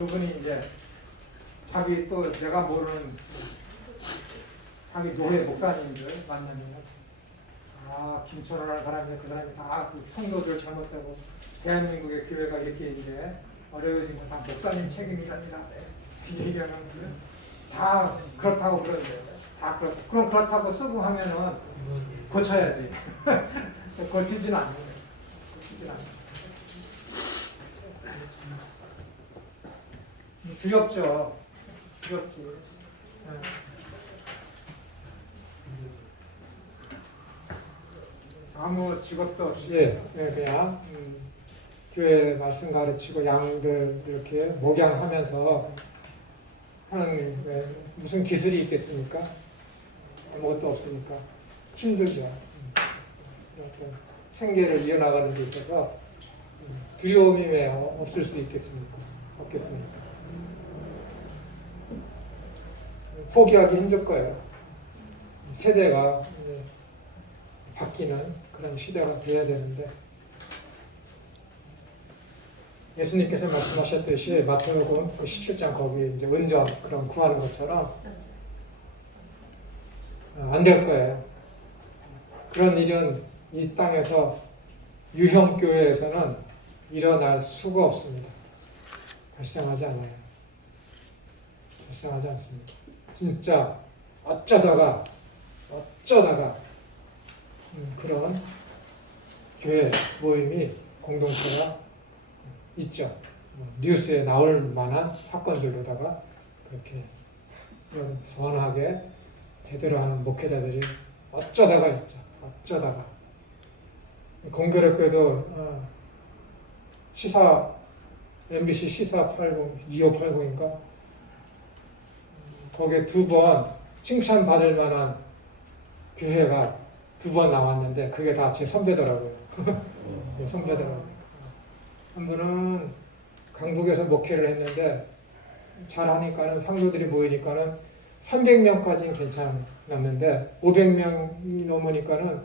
그분이 이제 자기 또 내가 모르는 자기 노회 목사님들 만나면 김천호라는 사람이 그 사람이 다 그 성도들 잘못되고 대한민국의 교회가 이렇게 이제 어려워진 건 다 목사님 책임이랍니다. 얘기하면 다 그렇다고 그러는데 다 그렇다. 그럼 그렇다고 쓰고 하면은 고쳐야지. 고치진 않는 거예요. 고치진 않는 거예요. 두렵죠. 두렵지. 아무 직업도 없이 그냥 교회 말씀 가르치고 양들 이렇게 목양하면서 하는 무슨 기술이 있겠습니까? 아무것도 없으니까 힘들죠. 어떤 생계를 이어나가는 데 있어서 두려움이 왜 없을 수 있겠습니까? 없겠습니까? 포기하기 힘들 거예요. 세대가 바뀌는 그런 시대가 돼야 되는데 예수님께서 말씀하셨듯이 마태복음 17장 거기 이제 은전 그런 구하는 것처럼 안 될 거예요. 그런 일은 이 땅에서 유형교회에서는 일어날 수가 없습니다. 발생하지 않아요. 발생하지 않습니다. 진짜 어쩌다가 그런 교회 모임이 공동체가 있죠. 뉴스에 나올 만한 사건들로다가 그렇게 이런 선하게 제대로 하는 목회자들이 어쩌다가 있죠. 어쩌다가 공교롭게도 시사 MBC 시사 80 2580인가 거기에 2번 칭찬받을 만한 교회가 2번 나왔는데 그게 다 제 선배더라고요. 제 선배더라고요. 한 분은 강북에서 목회를 했는데 잘하니까는 상도들이 모이니까는 300명까지는 괜찮았는데 500명이 넘으니까는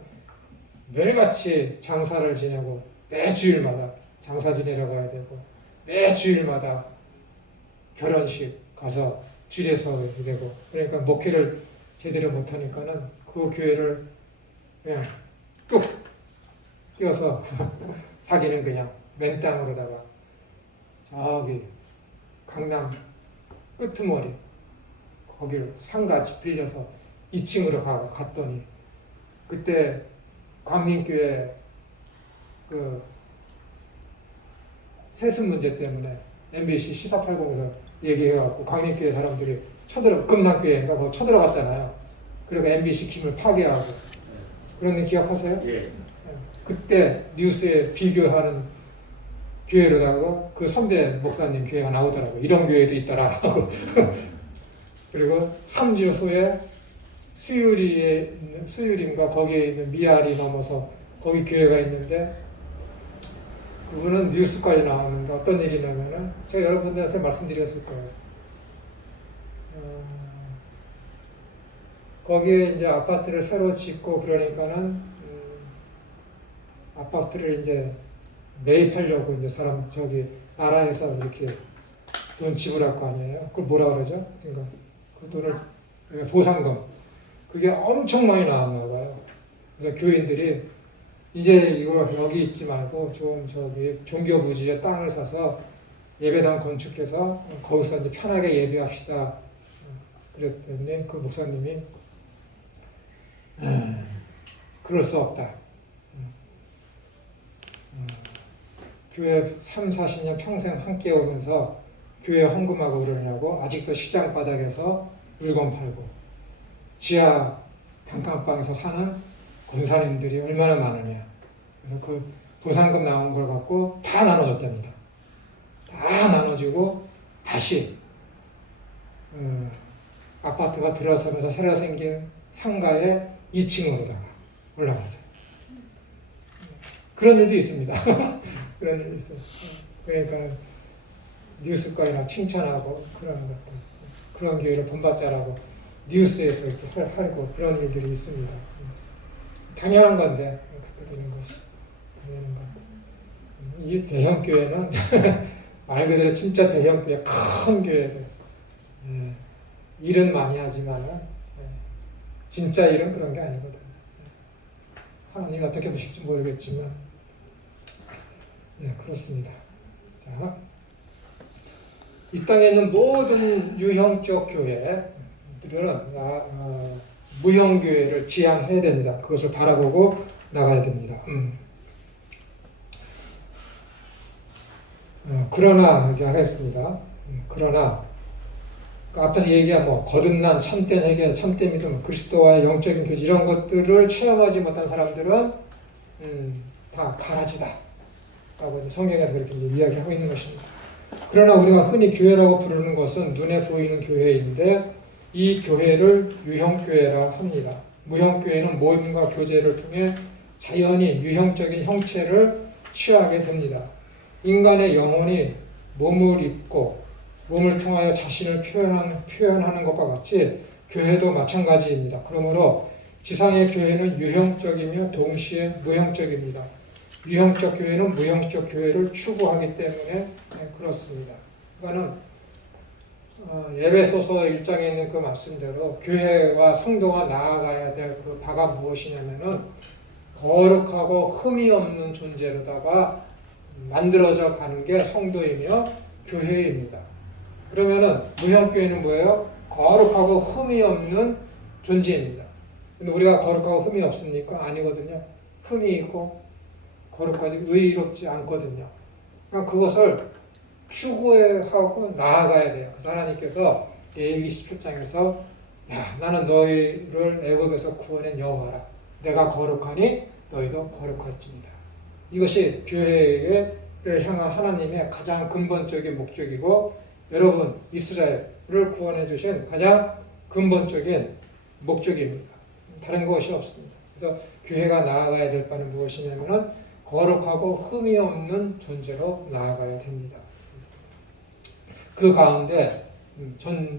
매일같이 장사를 지내고 매주일마다 장사 지내려고 해야 되고 매주일마다 결혼식 가서 줄에 서야 되고 그러니까 목회를 제대로 못하니까는 그 교회를 그냥 뚝 띄어서 자기는 그냥 맨 땅으로다가 저기 강남 끄트머리 거기를 상가집 빌려서 2층으로 갔더니 그때 광림교회 그 세습 문제 때문에 MBC 시사 80에서 얘기해갖고 광림교회 사람들이 금남교회인가 뭐 쳐들어갔잖아요. 그리고 MBC 김을 파괴하고 그런 일 기억하세요? 예. 그때 뉴스에 비교하는 교회로다가 그 선배 목사님 교회가 나오더라고요. 이런 교회도 있더라 하고 그리고 3주 후에 수유림과 거기에 있는 미아리 넘어서 거기 교회가 있는데 그분은 뉴스까지 나왔는데 어떤 일이냐면은 제가 여러분들한테 말씀드렸을 거예요. 거기에 이제 아파트를 새로 짓고 그러니까는 아파트를 이제 매입하려고 이제 사람 저기 나라에서 이렇게 돈 지불할 거 아니에요. 그걸 뭐라 그러죠? 그러니까 그 돈을 보상금 그게 엄청 많이 나왔나 봐요. 그래서 교인들이 이제 이거 여기 있지 말고 좀 저기 종교 부지에 땅을 사서 예배당 건축해서 거기서 이제 편하게 예배합시다. 그랬더니 그 목사님이 그럴 수 없다. 교회 3, 40년 평생 함께 오면서 교회 헌금하고 그러냐고 아직도 시장 바닥에서 물건 팔고 지하 단칸방에서 사는 권사님들이 얼마나 많으냐. 그래서 그 보상금 나온 걸 갖고 다 나눠줬답니다. 다 나눠주고 다시 아파트가 들어서면서 새로 생긴 상가의 2층으로다가 올라갔어요. 그런 일도 있습니다. 그런 일도 있어요. 그러니까 뉴스거리나 칭찬하고 그런 것들, 그런 교회를 본받자라고 뉴스에서 이렇게 하고 그런 일들이 있습니다. 당연한 건데 그렇게 되는 것이 당연한 건데 이 대형 교회는 말 그대로 진짜 대형 교회, 큰 교회들. 일은 많이 하지만은 진짜 일은 그런 게 아니거든요. 하나님이 어떻게 보실지 모르겠지만 그렇습니다. 자, 이 땅에 있는 모든 유형적 교회들은 무형교회를 지향해야 됩니다. 그것을 바라보고 나가야 됩니다. 그러나 이렇게 하겠습니다. 그러나 앞에서 얘기한 거듭난 참된 회개, 참된 믿음, 그리스도와의 영적인 교제 이런 것들을 체험하지 못한 사람들은 다 가라지다 라고 성경에서 그렇게 이제 이야기하고 있는 것입니다. 그러나 우리가 흔히 교회라고 부르는 것은 눈에 보이는 교회인데 이 교회를 유형교회라 합니다. 무형교회는 모임과 교제를 통해 자연히 유형적인 형체를 취하게 됩니다. 인간의 영혼이 몸을 입고 몸을 통하여 자신을 표현하는 것과 같이 교회도 마찬가지입니다. 그러므로 지상의 교회는 유형적이며 동시에 무형적입니다. 유형적 교회는 무형적 교회를 추구하기 때문에 그렇습니다. 그러니까는 에베소서 1장에 있는 그 말씀대로 교회와 성도가 나아가야 될 그 바가 무엇이냐면은 거룩하고 흠이 없는 존재로다가 만들어져 가는 게 성도이며 교회입니다. 그러면은 무형교회는 뭐예요? 거룩하고 흠이 없는 존재입니다. 근데 우리가 거룩하고 흠이 없습니까? 아니거든요. 흠이 있고 거룩하지 의롭지 않거든요. 그러니까 그것을 추구하고 나아가야 돼요. 그래서 하나님께서 레위기 17장에서 야, 나는 너희를 애굽에서 구원한 여호와라. 내가 거룩하니 너희도 거룩할지니라. 이것이 교회를 향한 하나님의 가장 근본적인 목적이고 여러분 이스라엘을 구원해 주신 가장 근본적인 목적입니다. 다른 것이 없습니다. 그래서 교회가 나아가야 될 바는 무엇이냐면은 거룩하고 흠이 없는 존재로 나아가야 됩니다. 그 가운데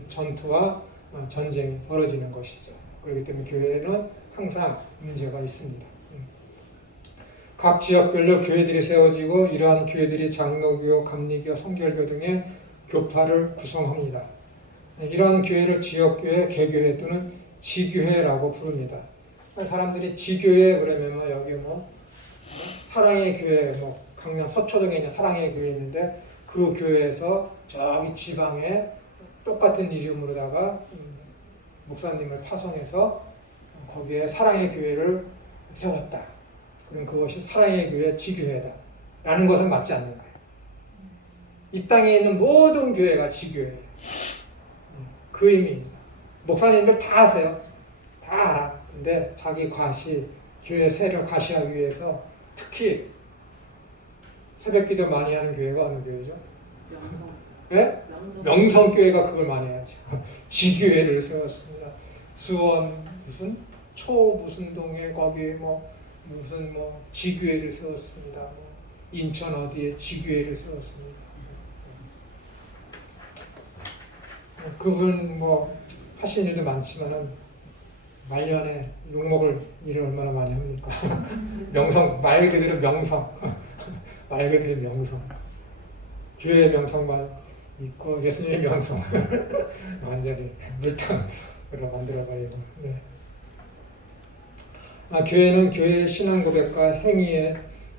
전투와 전쟁이 벌어지는 것이죠. 그렇기 때문에 교회는 항상 문제가 있습니다. 각 지역별로 교회들이 세워지고 이러한 교회들이 장로교, 감리교, 성결교 등의 교파를 구성합니다. 이러한 교회를 지역교회, 개교회 또는 지교회라고 부릅니다. 사람들이 지교회 그러면 여기 사랑의 교회, 강남 서초동에 있는 사랑의 교회 있는데 그 교회에서 저기 지방에 똑같은 이름으로다가 목사님을 파송해서 거기에 사랑의 교회를 세웠다. 그럼 그것이 사랑의 교회 지교회다. 라는 것은 맞지 않는 거예요. 이 땅에 있는 모든 교회가 지교회예요. 그 의미입니다. 목사님들 다 아세요. 다 알아. 근데 자기 교회 세를 과시하기 위해서 특히 새벽기도 많이 하는 교회가 어느 교회죠? 명성. 네? 명성교회가 그걸 많이 하죠. 지교회를 세웠습니다. 수원 무슨 동에 거기에 무슨 지교회를 세웠습니다. 인천 어디에 지교회를 세웠습니다. 그분 하신 일도 많지만은 말년에 욕먹을 일을 얼마나 많이 합니까? 명성 말 그대로 명성 말 그대로 명성 교회의 명성만 있고 예수님의 명성 완전히 물탕으로 만들어버리고 교회는 교회의 신앙 고백과 행위에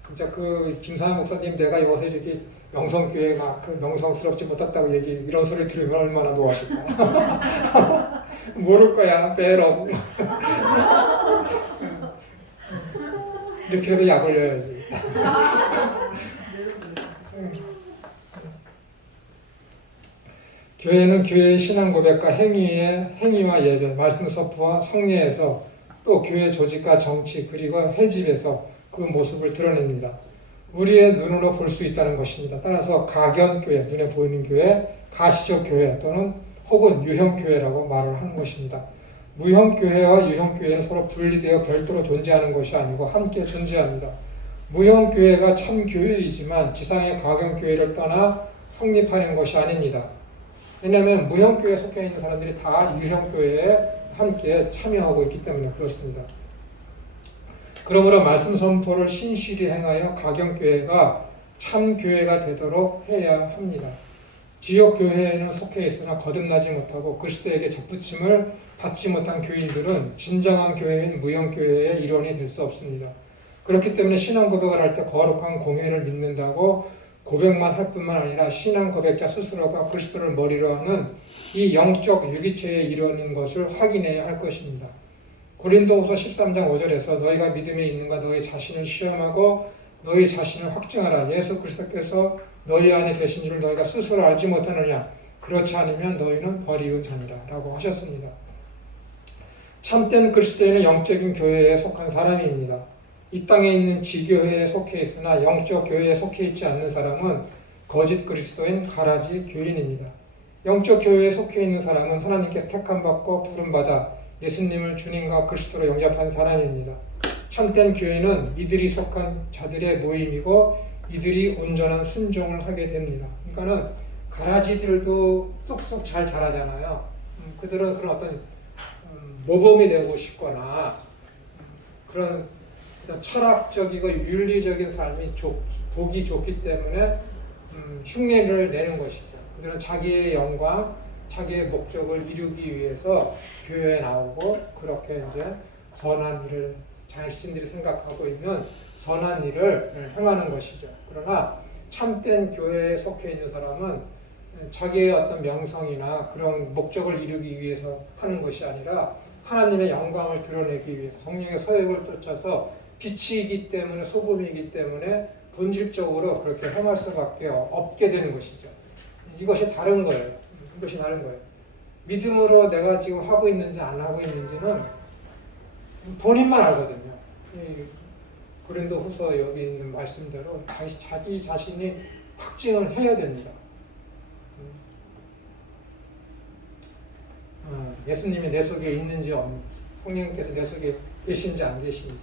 진짜 그 김상현 목사님 내가 요새 이렇게 명성교회가 그 명성스럽지 못했다고 이런 소리 들으면 얼마나 노하실까. 모를 거야 빼러 이렇게라도 약 올려야지. 교회는 교회의 신앙 고백과 행위와 예배, 말씀 선포와 성례에서 또 교회 조직과 정치 그리고 회집에서 그 모습을 드러냅니다. 우리의 눈으로 볼 수 있다는 것입니다. 따라서 가견교회, 눈에 보이는 교회, 가시적 교회 또는 혹은 유형교회라고 말을 하는 것입니다. 무형교회와 유형교회는 서로 분리되어 별도로 존재하는 것이 아니고 함께 존재합니다. 무형교회가 참 교회이지만 지상의 가견교회를 떠나 성립하는 것이 아닙니다. 왜냐하면 무형교회에 속해 있는 사람들이 다 유형교회에 함께 참여하고 있기 때문에 그렇습니다. 그러므로 말씀 선포를 신실히 행하여 가경교회가 참 교회가 되도록 해야 합니다. 지역 교회에는 속해 있으나 거듭나지 못하고 그리스도에게 접붙임을 받지 못한 교인들은 진정한 교회인 무형교회의 일원이 될 수 없습니다. 그렇기 때문에 신앙 고백을 할 때 거룩한 공회를 믿는다고 고백만 할 뿐만 아니라 신앙 고백자 스스로가 그리스도를 머리로 하는 이 영적 유기체의 일원인 것을 확인해야 할 것입니다. 고린도후서 13장 5절에서 너희가 믿음에 있는가 너희 자신을 시험하고 너희 자신을 확증하라. 예수 그리스도께서 너희 안에 계신 줄을 너희가 스스로 알지 못하느냐. 그렇지 않으면 너희는 버리운 자니라 라고 하셨습니다. 참된 그리스도인은 영적인 교회에 속한 사람입니다. 이 땅에 있는 지교회에 속해 있으나 영적 교회에 속해 있지 않는 사람은 거짓 그리스도인 가라지 교인입니다. 영적 교회에 속해 있는 사람은 하나님께서 택함받고 부름받아 예수님을 주님과 그리스도로 영접한 사람입니다. 참된 교회는 이들이 속한 자들의 모임이고 이들이 온전한 순종을 하게 됩니다. 그러니까는 가라지들도 쑥쑥 잘 자라잖아요. 그들은 그런 어떤 모범이 되고 싶거나 그런 철학적이고 윤리적인 삶이 보기 좋기 때문에 흉내를 내는 것이죠. 그들은 자기의 영광, 자기의 목적을 이루기 위해서 교회에 나오고 그렇게 이제 선한 일을 자신들이 생각하고 있는 선한 일을 행하는 것이죠. 그러나 참된 교회에 속해 있는 사람은 자기의 어떤 명성이나 그런 목적을 이루기 위해서 하는 것이 아니라 하나님의 영광을 드러내기 위해서 성령의 서역을 쫓아서 빛이기 때문에 소금이기 때문에 본질적으로 그렇게 행할 수밖에 없게 되는 것이죠. 이것이 다른 거예요. 이것이 다른 거예요. 믿음으로 내가 지금 하고 있는지 안 하고 있는지는 본인만 알거든요. 고린도후서 여기 있는 말씀대로 자기 자신이 확증을 해야 됩니다. 예수님이 내 속에 있는지 없는지, 성령께서 내 속에 계신지 안 계신지,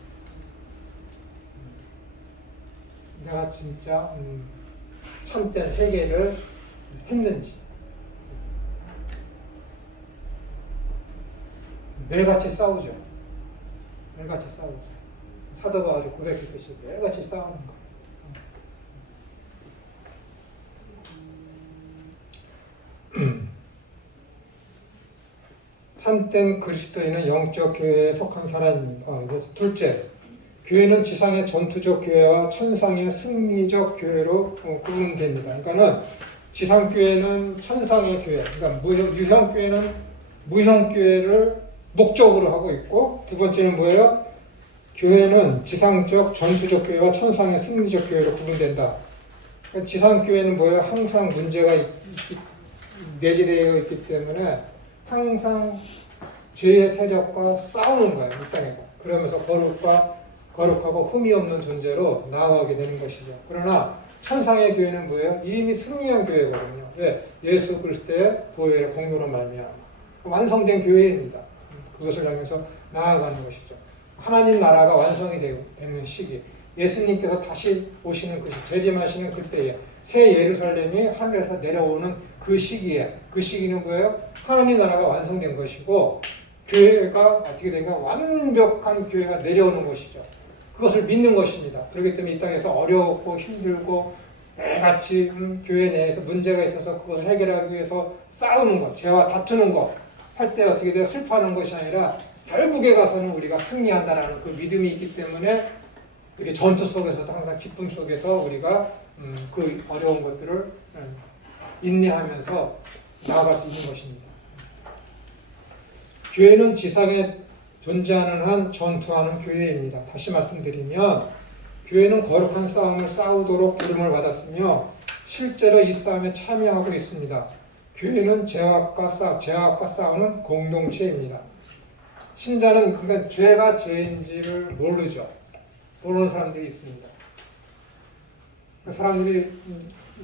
내가 진짜 참된 회개를 했는지. 매일같이 싸우죠. 매일같이 싸우죠. 사도 바울이 고백했듯이 매일같이 싸우는 거. 참된 그리스도인은 영적 교회에 속한 사람입니다. 그래서 둘째, 교회는 지상의 전투적 교회와 천상의 승리적 교회로 구분됩니다. 그러니까는 지상 교회는 천상의 교회, 그러니까 유형 교회는 무형 교회를 목적으로 하고 있고, 두 번째는 뭐예요? 교회는 지상적 전투적 교회와 천상의 승리적 교회로 구분된다. 그러니까 지상 교회는 뭐예요? 항상 문제가 내재되어 있기 때문에 항상 죄의 세력과 싸우는 거예요. 이 땅에서. 그러면서 거룩하고 흠이 없는 존재로 나아가게 되는 것이죠. 그러나 천상의 교회는 뭐예요? 이미 승리한 교회거든요. 왜? 예수 그리스도의 보혈의 공로로 말미암아 완성된 교회입니다. 그것을 향해서 나아가는 것이죠. 하나님 나라가 완성이 되는 시기, 예수님께서 다시 오시는 것이 재림하시는 그때에 새 예루살렘이 하늘에서 내려오는 그 시기에, 그 시기는 뭐예요? 하나님 나라가 완성된 것이고 교회가 어떻게 된가? 완벽한 교회가 내려오는 것이죠. 그것을 믿는 것입니다. 그렇기 때문에 이 땅에서 어렵고 힘들고 매일같이 교회 내에서 문제가 있어서 그것을 해결하기 위해서 싸우는 것, 죄와 다투는 것 할 때 어떻게 돼요? 슬퍼하는 것이 아니라 결국에 가서는 우리가 승리한다는 그 믿음이 있기 때문에 이렇게 전투 속에서도 항상 기쁨 속에서 우리가 그 어려운 것들을 인내하면서 나아갈 수 있는 것입니다. 교회는 지상에 존재하는 한 전투하는 교회입니다. 다시 말씀드리면 교회는 거룩한 싸움을 싸우도록 부름을 받았으며 실제로 이 싸움에 참여하고 있습니다. 교회는 죄악과 싸우는 공동체입니다. 신자는 그러니까 죄가 죄인지를 모르죠. 모르는 사람들이 있습니다. 사람들이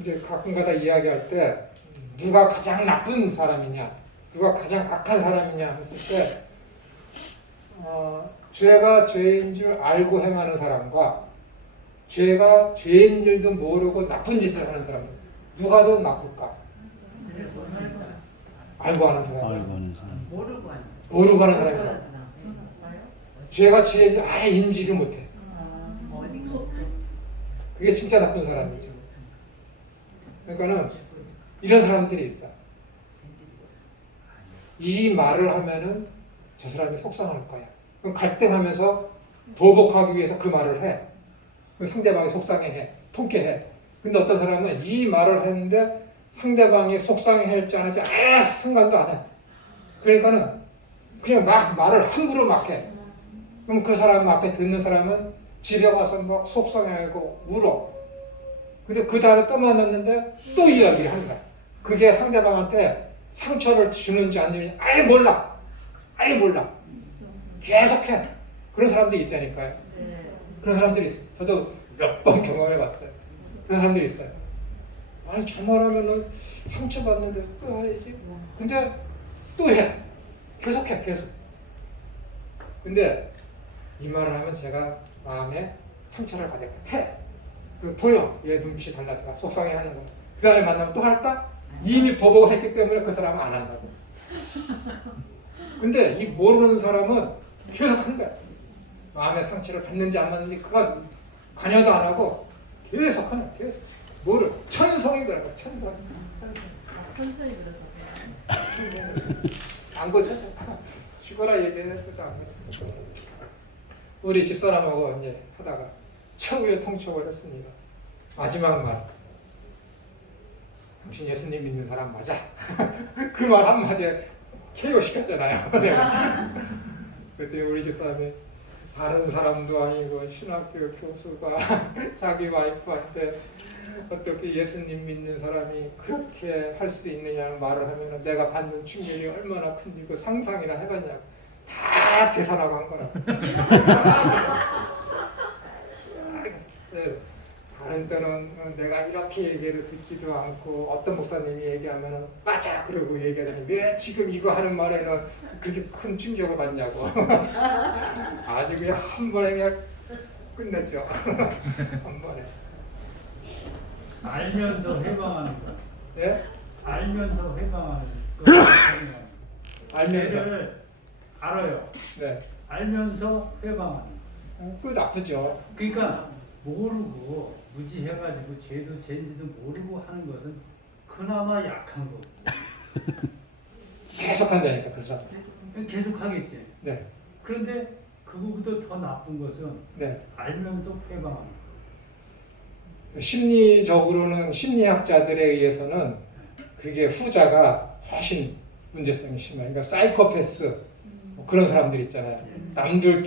이제 가끔가다 이야기할 때 누가 가장 나쁜 사람이냐, 누가 가장 악한 사람이냐 했을 때 죄가 죄인 줄 알고 행하는 사람과 죄가 죄인 줄도 모르고 나쁜 짓을 하는 사람, 누가 더 나쁠까? 알고 하는 사람, 모르고 하는 사람이다. 죄가 죄인지 아예 인지를 못해. 그게 진짜 나쁜 사람이죠. 그러니까는 이런 사람들이 있어. 이 말을 하면은 저 사람이 속상할 거야. 그럼 갈등하면서 보복하기 위해서 그 말을 해. 상대방이 속상해해, 통쾌해. 근데 어떤 사람은 이 말을 했는데 상대방이 속상해할지 안 할지 아예 상관도 안 해. 그러니까는 그냥 막 말을 함부로 막 해. 그럼 그 사람 앞에 듣는 사람은 집에 가서 막 속상해하고 울어. 근데 그 다음에 또 만났는데 또 이야기를 하는 거야. 그게 상대방한테 상처를 주는지 안 주는지 아예 몰라. 아예 몰라. 계속해. 그런 사람들이 있다니까요. 그런 사람들이 있어요. 저도 몇 번 경험해봤어요. 그런 사람들이 있어요. 아니 저 말하면은 상처받는데 또 해야지. 근데 또 해. 계속해. 계속. 근데 이 말을 하면 제가 마음에 상처를 받을까? 해. 보여. 얘 눈빛이 달라져. 속상해하는 거. 그 다음에 만나면 또 할까? 이미 보복을 했기 때문에 그 사람은 안 한다고. 근데 이 모르는 사람은 계속 하는 거야. 마음의 상처를 받는지 안 받는지 그건 관여도 안 하고 계속 하는 거야. 계속. 모르. 천성이더라고. 천성. 천천히 들어서. 안 고쳤어. 죽어라 얘기했어도 안 고쳤어. 우리 집사람하고 이제 하다가 최후의 통촉을 했습니다. 마지막 말. 당신 예수님 믿는 사람 맞아? 그 말 한마디에 KO 시켰잖아요. 그때 우리 집사람이 다른 사람도 아니고 신학교 교수가 자기 와이프한테 어떻게 예수님 믿는 사람이 그렇게 할 수 있느냐는 말을 하면 내가 받는 충격이 얼마나 큰지 그 상상이나 해봤냐고 다 계산하고 한 거라. 다른 때는 내가 이렇게 얘기를 듣지도 않고 어떤 목사님이 얘기하면 맞아 그러고 얘기하더니 왜 지금 이거 하는 말에는 그렇게 큰 충격을 받냐고. 아주 그냥 한 번에 그냥 끝냈죠. 한 번에. 알면서 해방하는 거. 네? 알면서 해방하는 거. 알면서. 죄를 알아요. 네. 알면서 해방하는 거. 그 나쁘죠. 그러니까 모르고 무지해가지고 죄도 죄인지도 모르고 하는 것은 그나마 약한 거고. 계속 한다니까 그 사람. 계속 하겠지. 네. 그런데 그거보다 더 나쁜 것은 네. 알면서 해방하는 거. 심리적으로는 심리학자들에 의해서는 그게 후자가 훨씬 문제성이 심해요. 그러니까 사이코패스 뭐 그런 사람들 있잖아요. 남들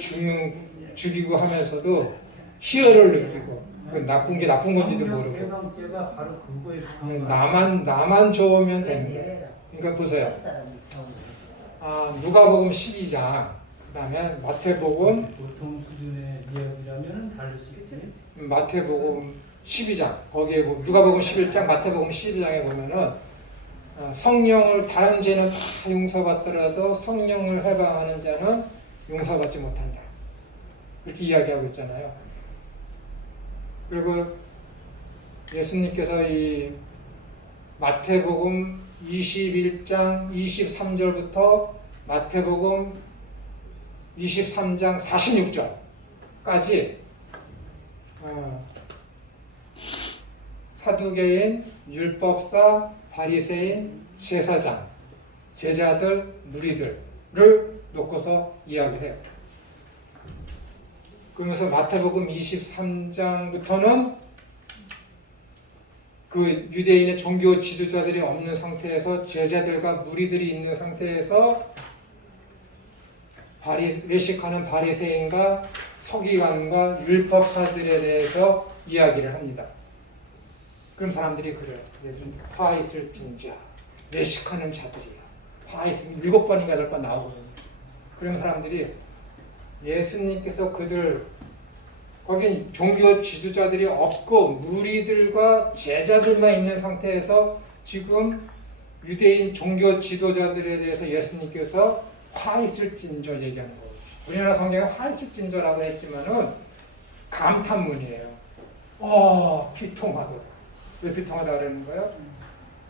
죽이고 하면서도 희열을 느끼고 나쁜 게 나쁜 건지도 모르고 해방죄가 바로 그거에 속한 거야. 나만 좋으면 되는 거예요. 그러니까 보세요. 누가복음 12장 그다음에 마태복음 보통 수준의 이야기라면 다를 수 있지. 마태복음 12장 거기에 누가복음 11장 마태복음 12장에 보면은 성령을 다른 죄는 다 용서받더라도 성령을 해방하는 자는 용서받지 못한다. 이렇게 이야기하고 있잖아요. 그리고 예수님께서 이 마태복음 21장 23절부터 마태복음 23장 46절까지 사두개인, 율법사, 바리새인, 제사장, 제자들, 무리들을 놓고서 이야기해요. 그러면서 마태복음 23장부터는 그 유대인의 종교 지도자들이 없는 상태에서 제자들과 무리들이 있는 상태에서 외식하는 바리새인과 서기관과 율법사들에 대해서 이야기를 합니다. 그럼 사람들이 그래요. 예수님 화 있을진저 외식하는 자들이야. 화 있으면 7번인가 8번 나오거든요. 그럼 사람들이 예수님께서 그들 거긴 종교 지도자들이 없고 무리들과 제자들만 있는 상태에서 지금 유대인 종교 지도자들에 대해서 예수님께서 화 있을진저 얘기하는 거예요. 우리나라 성경에 화 있을진저라고 했지만은 감탄문이에요. 비통하다. 왜 비통하다 그러는 거예요?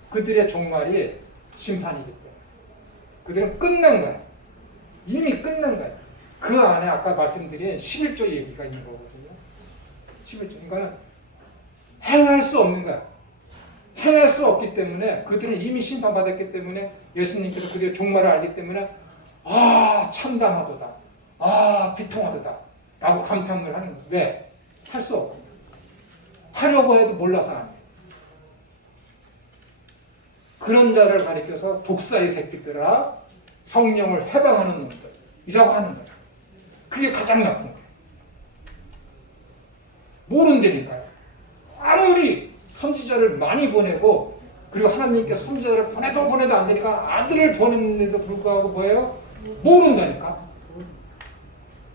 그들의 종말이 심판이기 때문에. 그들은 끝난 거야. 이미 끝난 거야. 그 안에 아까 말씀드린 11조 얘기가 있는 거거든요. 11조. 그러니까는 행할 수 없는 거야. 해낼 수 없기 때문에 그들은 이미 심판받았기 때문에 예수님께서 그들의 종말을 알기 때문에 아 참담하도다. 아 비통하도다. 라고 감탄을 하는 거예요. 왜? 할 수 없고. 하려고 해도 몰라서 안 돼. 그런 자를 가리켜서 독사의 새끼들아 성령을 해방하는 놈들이라고 하는 거예요. 그게 가장 나쁜 거예요. 모른다니까요. 아무리 선지자를 많이 보내고 그리고 하나님께서 선지자를 보내도 안 되니까 아들을 보냈는데도 불구하고 뭐예요? 모른다니까.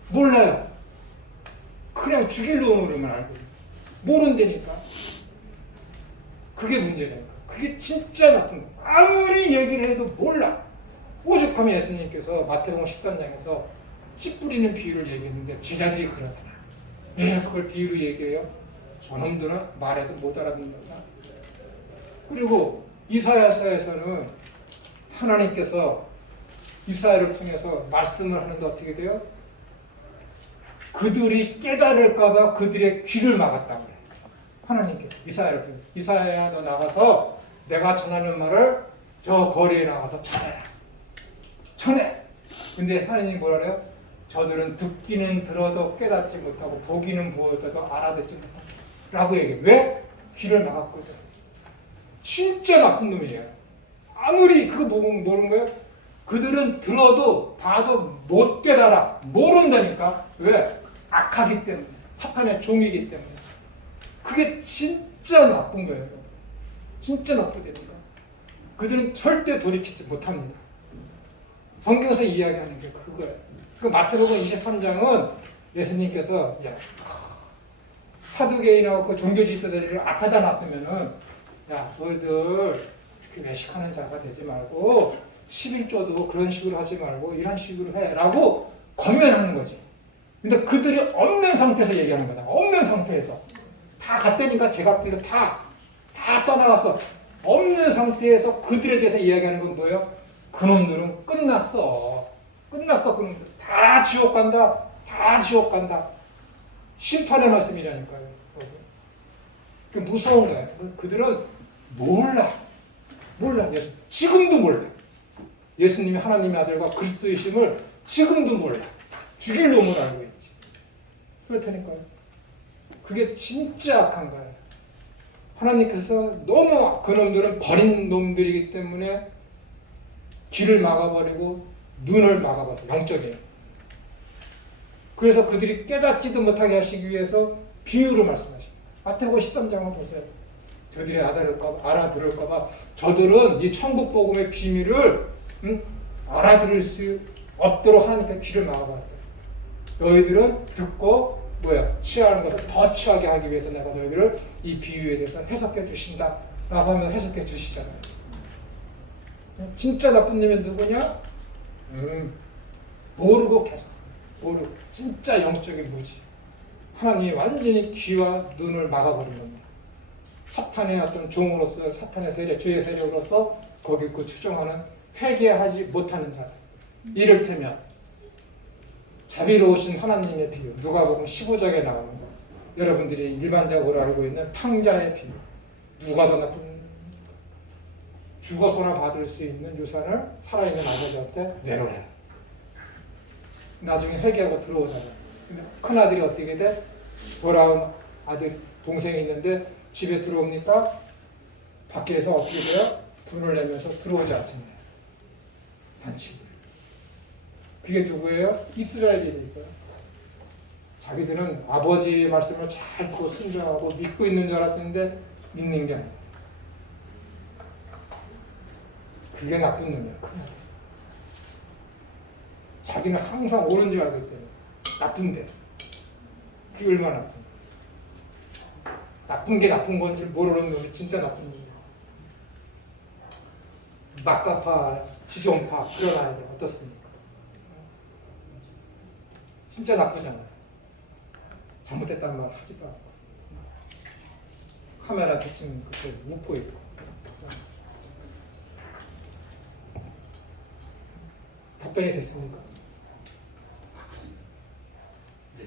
몰라요. 그냥 죽일 놈으로만 알고 모른다니까. 그게 문제라니까. 그게 진짜 나쁜 거예요. 아무리 얘기를 해도 몰라. 오죽하면 예수님께서 마태복음 13장에서 씨 뿌리는 비유를 얘기했는데 제자들이 그러잖아. 왜 그걸 비유로 얘기해요? 저놈들은 말해도 못 알아듣는다. 그리고 이사야서에서는 하나님께서 이사야를 통해서 말씀을 하는데 어떻게 돼요? 그들이 깨달을까봐 그들의 귀를 막았다고 그래요. 하나님께서 이사야를 통해서 이사야 너 나가서 내가 전하는 말을 저 거리에 나가서 전해라. 전해. 근데 하나님이 뭐라 그래요? 저들은 듣기는 들어도 깨닫지 못하고 보기는 보여도 알아듣지 못하고 라고 얘기해요. 왜? 귀를 막았거든. 진짜 나쁜 놈이에요. 아무리 그거 보면 모르는 거예요? 그들은 들어도 봐도 못 깨달아. 모른다니까. 왜? 악하기 때문에. 사탄의 종이기 때문에. 그게 진짜 나쁜 거예요. 진짜 나쁘다니까. 그들은 절대 돌이키지 못합니다. 성경에서 이야기하는 게 그거예요. 그 마태복음 23장은 예수님께서 사두개인하고 그 종교 지도자들을 앞에다 놨으면은 야 너희들 그렇게 외식하는 자가 되지 말고 11조도 그런 식으로 하지 말고 이런 식으로 해라고 권면하는 거지. 근데 그들이 없는 상태에서 얘기하는 거잖아. 없는 상태에서 다 갔다니까 제각들로 다 떠나갔어. 없는 상태에서 그들에 대해서 이야기하는 건 뭐예요? 그놈들은 끝났어. 끝났어. 그놈들 다 지옥 간다. 다 지옥 간다. 심판의 말씀이라니까요. 그 무서운 거예요. 그들은 몰라. 지금도 몰라. 예수님이 하나님의 아들과 그리스도이심을 지금도 몰라. 죽일 놈을 알고 있지. 그렇다니까요. 그게 진짜 악한 거예요. 하나님께서 너무 그놈들은 버린 놈들이기 때문에 귀를 막아버리고 눈을 막아버려요. 영적인. 그래서 그들이 깨닫지도 못하게 하시기 위해서 비유로 말씀하십니다. 마태복음 13장을 보세요. 저들이 알아들을까봐 저들은 이 천국 복음의 비밀을 알아들을 수 없도록 하나님께 귀를 막아버렸다. 너희들은 듣고 취하는 것을 더 취하게 하기 위해서 내가 너희들을 이 비유에 대해서 해석해 주신다 라고 하면 해석해 주시잖아요. 진짜 나쁜 놈이 누구냐? 모르고 계속 모르고 진짜 영적인 무지. 하나님이 완전히 귀와 눈을 막아버린 겁니다. 사탄의 어떤 종으로서 사탄의 세력, 죄의 세력으로서 거기 그 추종하는 회개하지 못하는 자들. 이를테면 자비로우신 하나님의 비유, 누가복음 15장에 나오는 거. 여러분들이 일반적으로 알고 있는 탕자의 비유. 누가 더 나쁜 죽어서나 받을 수 있는 유산을 살아있는 아버지한테 내놓으라. 나중에 회개하고 들어오잖아요. 근데 큰아들이 어떻게 돼? 돌아온 아들, 동생이 있는데 집에 들어옵니까? 밖에서 어떻게 돼요? 분을 내면서 들어오지 않잖아요. 반칙. 그게 누구예요? 이스라엘이니까요. 자기들은 아버지의 말씀을 잘 듣고 순종하고 믿고 있는 줄 알았는데 믿는 게 아니에요. 그게 나쁜 놈이야. 자기는 항상 옳은 줄 알기 때문에 나쁜데 그게 얼마나 나쁜 거야. 나쁜 게 나쁜 건지 모르는 놈이 진짜 나쁜 놈이야. 낙가파, 지존파 그런 아이들 어떻습니까? 진짜 나쁘잖아요. 잘못했다는 말 하지도 않고 카메라 비치면 그렇게 웃고 있고. 답변이 됐습니까? 네.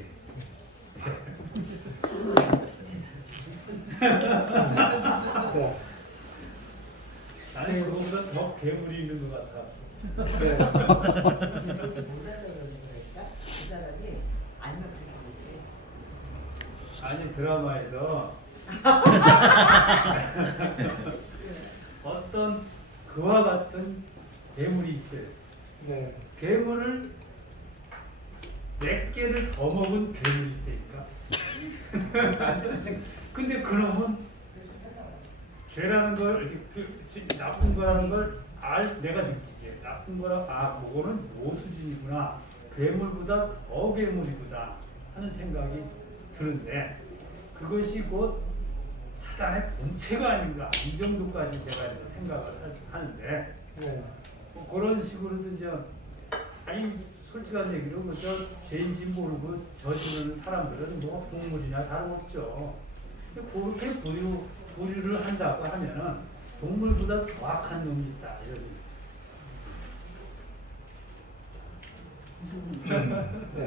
괴물이 있는 것 같아. 네. 몰라서 그러는 거니까 그 사람이 안 옆에 아니 드라마에서 어떤 그와 같은 괴물이 있어요. 네. 괴물을 몇 개를 더 먹은 괴물이 있다니까. 근데 그놈은 죄라는 걸, 나쁜 거라는 걸 내가 느끼기에 나쁜 거라, 그거는 뭐 수준이구나. 괴물보다 더 괴물이구나 하는 생각이 드는데 그것이 곧 사단의 본체가 아닌가 이 정도까지 제가 이제 생각을 하는데 네. 뭐 그런 식으로도 이제 아니 솔직한 얘기로 그저 죄인지 모르고 저지르는 사람들은 뭐 동물이나 다름없죠. 근데 그렇게 부류를 한다고 하면은 동물보다 더 악한 놈이 있다 이런. 네.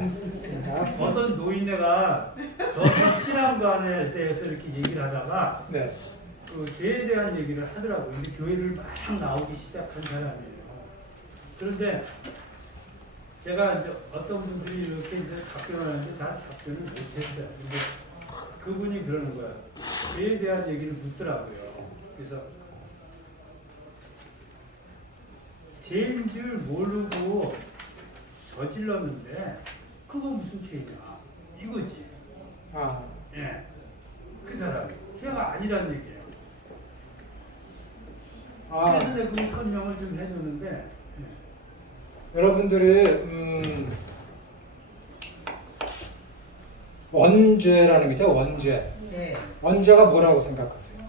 어떤 노인네가 저 신앙관에 대해서 이렇게 얘기를 하다가 네. 그 죄에 대한 얘기를 하더라고요. 근데 교회를 막 나오기 시작한 사람이에요. 그런데 제가 이제 어떤 분들이 이렇게 이제 답변을 하는데 잘 답변을 못했어요. 근데 그분이 그러는 거예요. 죄에 대한 얘기를 묻더라고요. 그래서 죄인 줄 모르고 저질렀는데 그거 무슨 죄냐 이거지. 아, 예, 그 사람 죄가 아니란 얘기예요. 아, 그래서 내가 그 설명을 좀 해줬는데 여러분들이 원죄라는 거죠. 원죄. 네. 원죄가 뭐라고 생각하세요?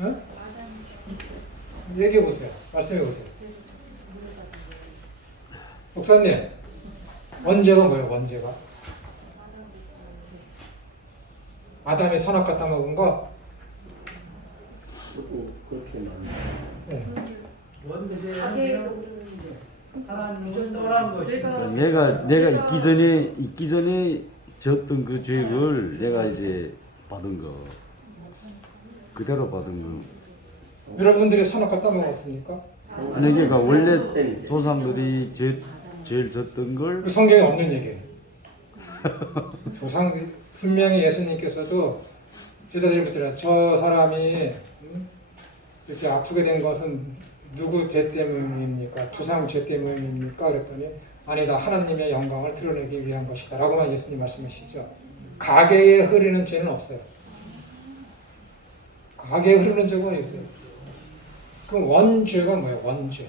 응? 얘기해 보세요. 말씀해 보세요. 목사님, 원죄가 뭐예요? 원죄가? 아담이 선악과 따먹은 거? 그렇게 많네. 네. 원죄는 하나님을 떠난 것이니까. 내가 있기 전에 졌던 그 죄를 내가 이제 받은 거 그대로 받은 거. 여러분들이 선악과 따먹었습니까? 만약에 원래 조상들이 제일 졌던 걸 그 성경에 없는 얘기예요. 조상 분명히 예수님께서도 제자들이 묻더라. 저 사람이 이렇게 아프게 된 것은 누구 죄 때문입니까? 조상 죄 때문입니까? 그랬더니 아니다. 하나님의 영광을 드러내기 위한 것이다. 라고만 예수님 말씀하시죠. 가게에 흐르는 죄는 없어요. 가게에 흐르는 죄가 있어요. 그럼 원죄가 뭐예요? 원죄.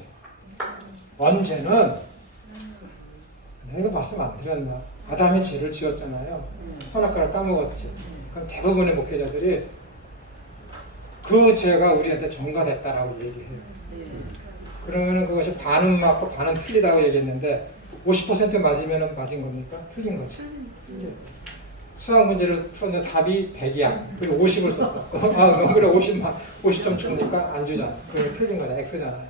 원죄는 내가 말씀 안 드렸나? 아담이 죄를 지었잖아요. 선악과를 따먹었지. 그럼 대부분의 목회자들이 그 죄가 우리한테 전가됐다라고 얘기해요. 그러면 그것이 반은 맞고 반은 틀리다고 얘기했는데 50% 맞으면 맞은 겁니까? 틀린 거지. 수학 문제를 풀었는데 답이 100이야. 그리고 50을 썼어. 너 그래 50점 주니까 안 주잖아. 그게 틀린 거잖아. X잖아요.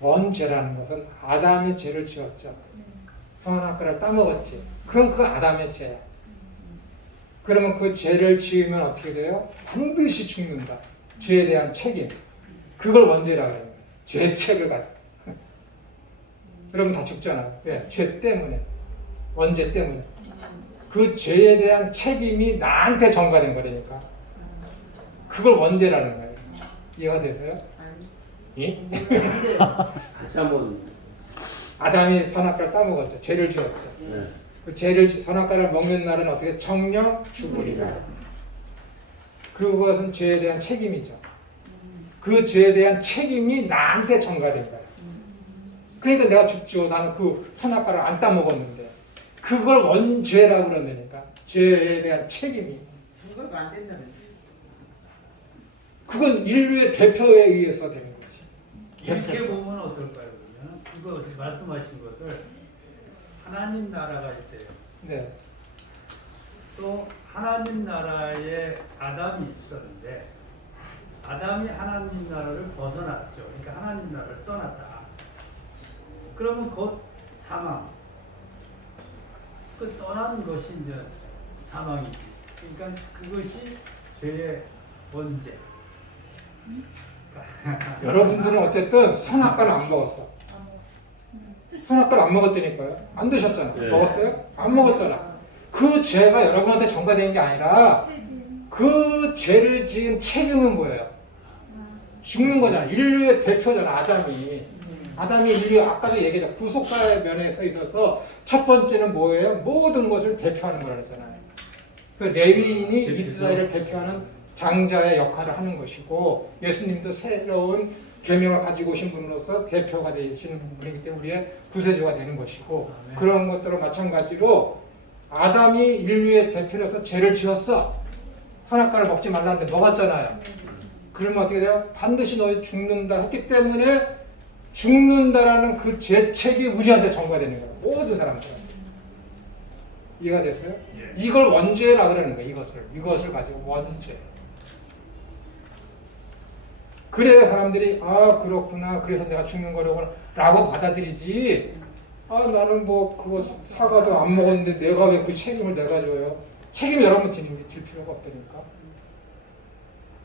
원죄라는 것은 아담이 죄를 지었죠. 선악과를 따먹었지. 그럼 그 아담의 죄야. 그러면 그 죄를 지으면 어떻게 돼요? 반드시 죽는다. 죄에 대한 책임. 그걸 원죄라고 해요. 죄책을 가지고. 그러면 다 죽잖아요. 왜? 죄 때문에. 원죄 때문에. 그 죄에 대한 책임이 나한테 전가된 거라니까. 그걸 원죄라는 거예요. 이해가 되세요? 예? 다시 한번 아담이 선악과를 따먹었죠. 죄를 지었죠. 네. 그 죄를 선악과를 먹는 날은 어떻게 청령 죽으리라. 그것은 죄에 대한 책임이죠. 그 죄에 대한 책임이 나한테 전가된 거예요. 그러니까 내가 죽죠. 나는 그 선악과를 안 따먹었는데 그걸 원죄라고 그런다니까. 죄에 대한 책임이. 그거 안 된다면서. 그건 인류의 대표에 의해서 되는 거지. 이렇게 보면 어떨까요? 그러면 이거 말씀하신 것을 하나님 나라가 있어요. 네. 또 하나님 나라에 아담이 있었는데 아담이 하나님 나라를 벗어났죠. 그러니까 하나님 나라를 떠났다. 그러면 곧 사망. 그 떠난 것이 이제 사망이지. 그러니까 그것이 죄의 원죄. 여러분들은 어쨌든 선악과를 안 먹었어. 선악과를 안 먹었다니까요. 안 드셨잖아. 네. 먹었어요? 안 먹었잖아. 그 죄가 여러분한테 전가된 게 아니라 그 죄를 지은 책임은 뭐예요? 죽는 거잖아. 인류의 대표잖아. 아담이 인류 아까도 얘기했죠. 구속사의 면에 서 있어서 첫 번째는 뭐예요? 모든 것을 대표하는 거라 그랬잖아요. 그 레위인이 이스라엘을 대표하는 장자의 역할을 하는 것이고 예수님도 새로운 계명을 가지고 오신 분으로서 대표가 되시는 분이기 때문에 우리의 구세주가 되는 것이고 그런 것들과 마찬가지로 아담이 인류의 대표로서 죄를 지었어. 선악과를 먹지 말라는데 먹었잖아요. 그러면 어떻게 돼요? 반드시 너희 죽는다 했기 때문에 죽는다라는 그 죄책이 우리한테 전가되는 거예요. 모든 사람들한테. 이해가 됐어요? 예. 이걸 원죄라 그러는 거예요. 이것을 가지고 원죄. 그래야 사람들이 아 그렇구나 그래서 내가 죽는 거라고 라고 받아들이지 아 나는 뭐 그거 사과도 안 먹었는데 내가 왜 그 책임을 내가 져요. 책임 여러분 질 필요가 없다니까.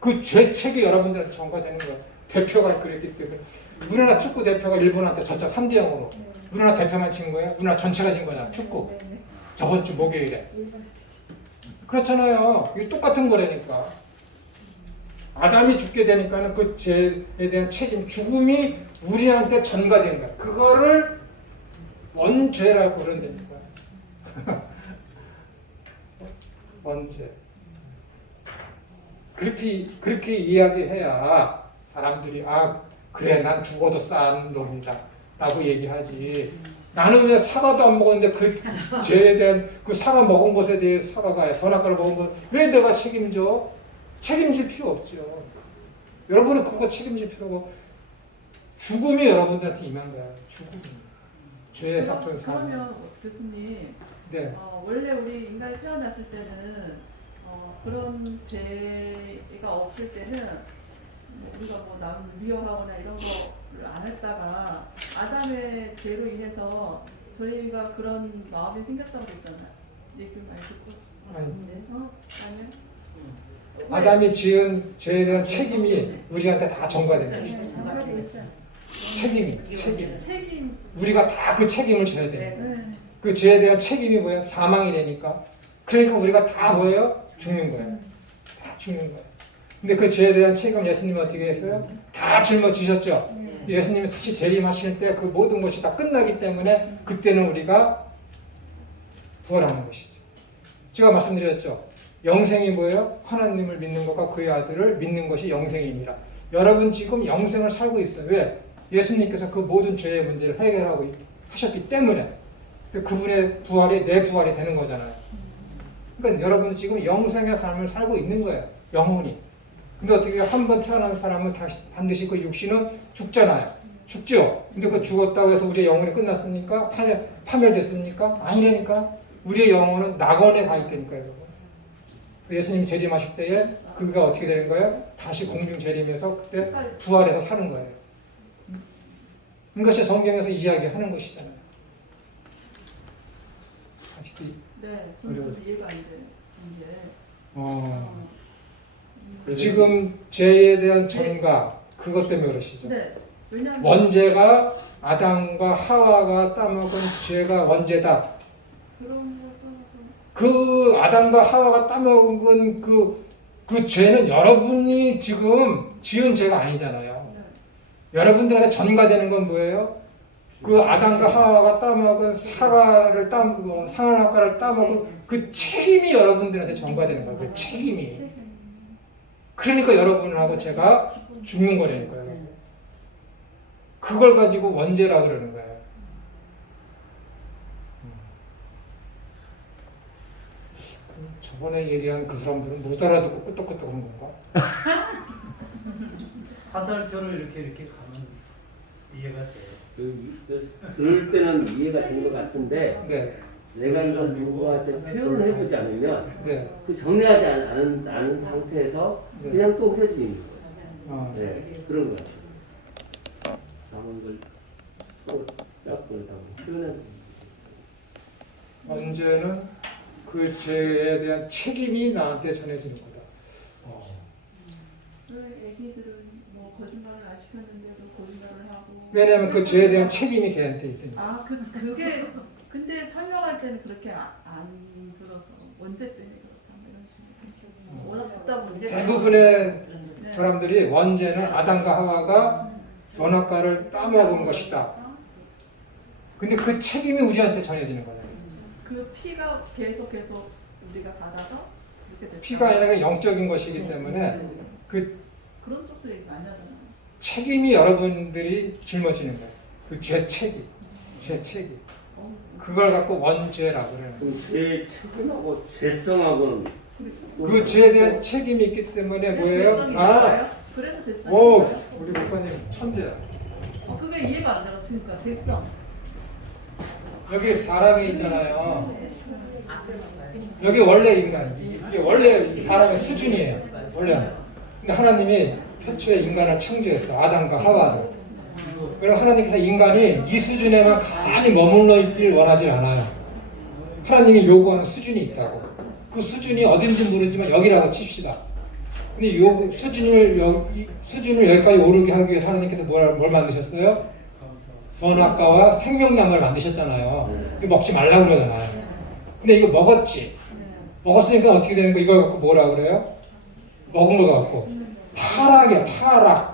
그 죄책이 여러분들한테 전가되는 거예요. 대표가 그랬기 때문에 우리나라 축구 대표가 일본한테 졌죠. 3대 0으로. 우리나라 대표만 진 거예요? 우리나라 전체가 진 거잖아. 축구. 저번 주 목요일에. 그렇잖아요. 이게 똑같은 거라니까. 아담이 죽게 되니까는 그 죄에 대한 책임, 죽음이 우리한테 전가된 거야. 그거를 원죄라고 그런다니까. 원죄. 그렇게 이야기해야 사람들이 아 그래 난 죽어도 싼 놈이다 라고 얘기하지. 나는 왜 사과도 안 먹었는데 그 죄에 대한 그 사과 먹은 것에 대해 사과가 선악과를 먹은 것 왜 내가 책임져? 책임질 필요 없죠. 여러분은 그거 책임질 필요가 죽음이 여러분들한테 임한 거야. 죽음이. 죄의 삭선 사람. 그러면 교수님, 네. 원래 우리 인간이 태어났을 때는 그런 죄가 없을 때는 우리가 뭐 남 미워하거나 이런 거를 안 했다가 아담의 죄로 인해서 저희가 그런 마음이 생겼다고 했잖아요. 얘기 많이 듣고. 아니요? 아담이 지은 죄에 대한 책임이 우리한테 다 전가된 것이죠. 책임. 우리가 다 그 책임을 져야 돼. 그 죄에 대한 책임이 뭐예요? 사망이 되니까. 그러니까 우리가 다 뭐예요? 죽는 거예요. 다 죽는 거예요. 근데 그 죄에 대한 책임 예수님이 어떻게 했어요? 다 짊어지셨죠. 예수님이 다시 재림하실 때 그 모든 것이 다 끝나기 때문에 그때는 우리가 부활하는 것이죠. 제가 말씀드렸죠. 영생이 뭐예요? 하나님을 믿는 것과 그의 아들을 믿는 것이 영생이니라. 여러분 지금 영생을 살고 있어요. 왜? 예수님께서 그 모든 죄의 문제를 해결하고 하셨기 때문에 그분의 부활이 내 부활이 되는 거잖아요. 그러니까 여러분은 지금 영생의 삶을 살고 있는 거예요. 영혼이. 근데 어떻게 한 번 태어난 사람은 다시 반드시 그 육신은 죽잖아요. 죽죠? 근데 그 죽었다고 해서 우리의 영혼이 끝났습니까? 파멸됐습니까? 아니라니까. 우리의 영혼은 낙원에 가 있다니까요. 여러분. 예수님 재림하실 때에 그가 어떻게 되는 거예요? 다시 공중 재림해서 그때 부활해서 사는 거예요. 이것이 성경에서 이야기하는 것이잖아요. 아직도 네, 저는 이해가 안 돼요. 지금 죄에 대한 전가 그것 때문에 그러시죠. 네, 왜냐하면 원죄가 아담과 하와가 따먹은 죄가 원죄다. 그런 거 떠나서 그 아담과 하와가 따먹은 그 죄는 여러분이 지금 지은 죄가 아니잖아요. 여러분들한테 전가되는 건 뭐예요? 그 아담과 하와가 따먹은 사과를 따먹은 상한악과를 따먹은 그 책임이 여러분들한테 전가되는 거예요. 그 책임이. 그러니까 여러분하고 제가 죽는 거라니까요. 그걸 가지고 원죄라 그러는 거예요. 저번에 얘기한 그 사람들은 못 알아듣고 끄떡끄떡한 건가? 화살표로 이렇게 가면 이해가 돼요. 들을 때는 이해가 되는 것 같은데 네. 내가 이걸 누구한테 표현을 해보지 않으면 네. 그 정리하지 않은 상태에서 네. 그냥 또 흐려지는 거예요. 아, 네, 그런 거 같아요. 남은 걸 또 짝을 표현하는 원죄는 그 죄에 대한 책임이 나한테 전해지는 거다. 왜 애기들은 뭐 거짓말 왜냐하면 그 죄에 대한 책임이 걔한테 있으니까. 그게 근데 설명할 때는 그렇게 안 들어서 언제 때문에 그렇다 이런 식으로 워낙 듣다 보니 대부분의 네. 사람들이 원죄는 아담과 하와가 선악과를 따먹은 것이다. 근데 그 책임이 우리한테 전해지는 거예요. 그 피가 계속 우리가 받아서 이렇게 됐다. 피가 아니라 영적인 것이기 때문에 그 그런 쪽도 얘기 많이 하잖아요. 책임이 여러분들이 짊어지는 거예요. 그 죄 책임. 그걸 갖고 원죄라고 그래요. 그럼 죄 책임하고 죄성하고는 그 죄에 대한 책임이 있기 때문에 뭐예요? 그래서 됐어. 오, 우리 목사님 천재야. 그게 이해가 안 되었으니까 됐어. 여기 사람이 있잖아요. 여기 원래 인간이지. 이게 원래 사람의 수준이에요. 원래. 근데 하나님이 태초에 인간을 창조했어. 아담과 하와를. 그럼 하나님께서 인간이 이 수준에만 가만히 머물러 있길 원하지 않아요. 하나님이 요구하는 수준이 있다고. 그 수준이 어딘지 모르지만 여기라고 칩시다. 근데 요 수준을 여기까지 오르게 하기 위해서 하나님께서 뭘 만드셨어요? 선악과와 생명나무를 만드셨잖아요. 이거 먹지 말라고 그러잖아요. 근데 이거 먹었지. 먹었으니까 어떻게 되는 거? 이걸 갖고 뭐라 그래요? 먹은 거 갖고 타락이야. 타락.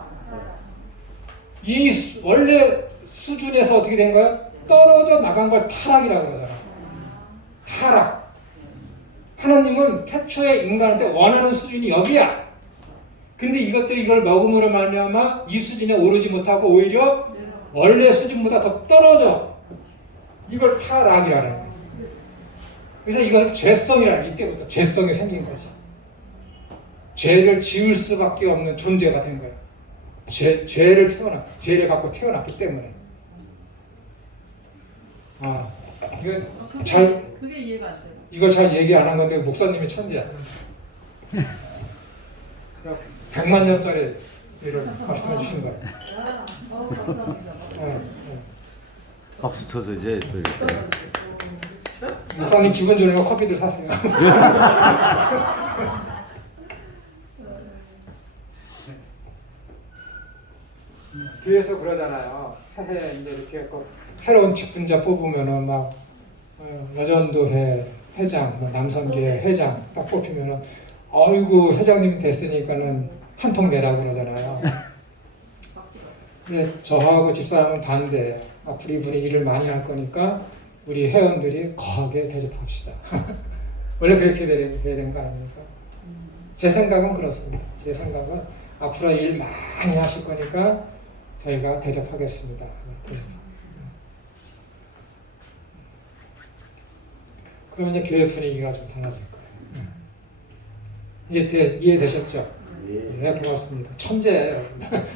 이 원래 수준에서 어떻게 된 거야? 떨어져 나간 걸 타락이라고 그러잖아. 타락. 하나님은 태초에 인간한테 원하는 수준이 여기야. 근데 이걸 먹음으로 말미암아 이 수준에 오르지 못하고 오히려 원래 수준보다 더 떨어져. 이걸 타락이라는 거야. 그래서 이걸 죄성이라는 거야. 이때부터 죄성이 생긴 거지. 죄를 지을 수밖에 없는 존재가 된 거야. 죄를 갖고 태어났기 때문에. 그게 이해가 안 돼요. 이걸 잘 얘기 안 한 건데 목사님이 천재야. 100만 년짜리 일을 말씀해 주신 거예요. 감사합니다. 박수 쳐서 이제 또 이렇게. 목사님 기분 좋으니까 커피들 사세요. 교회에서 그러잖아요. 새해 이제 이렇게 새로운 직분자 뽑으면은 막 여전도회 회장, 남성교회 회장 딱 뽑히면은 어이구 회장님 됐으니까는 한 통 내라고 그러잖아요. 근데 저하고 집사람은 반대예요. 앞으로 이분이 일을 많이 할 거니까 우리 회원들이 거하게 대접합시다. 원래 그렇게 돼야 되는 거 아닙니까? 제 생각은 그렇습니다. 제 생각은 앞으로 일 많이 하실 거니까 저희가 대접하겠습니다. 그러면 이제 교회 분위기가 좀 달라질 거예요. 이제 이해되셨죠? 네, 고맙습니다. 천재예요.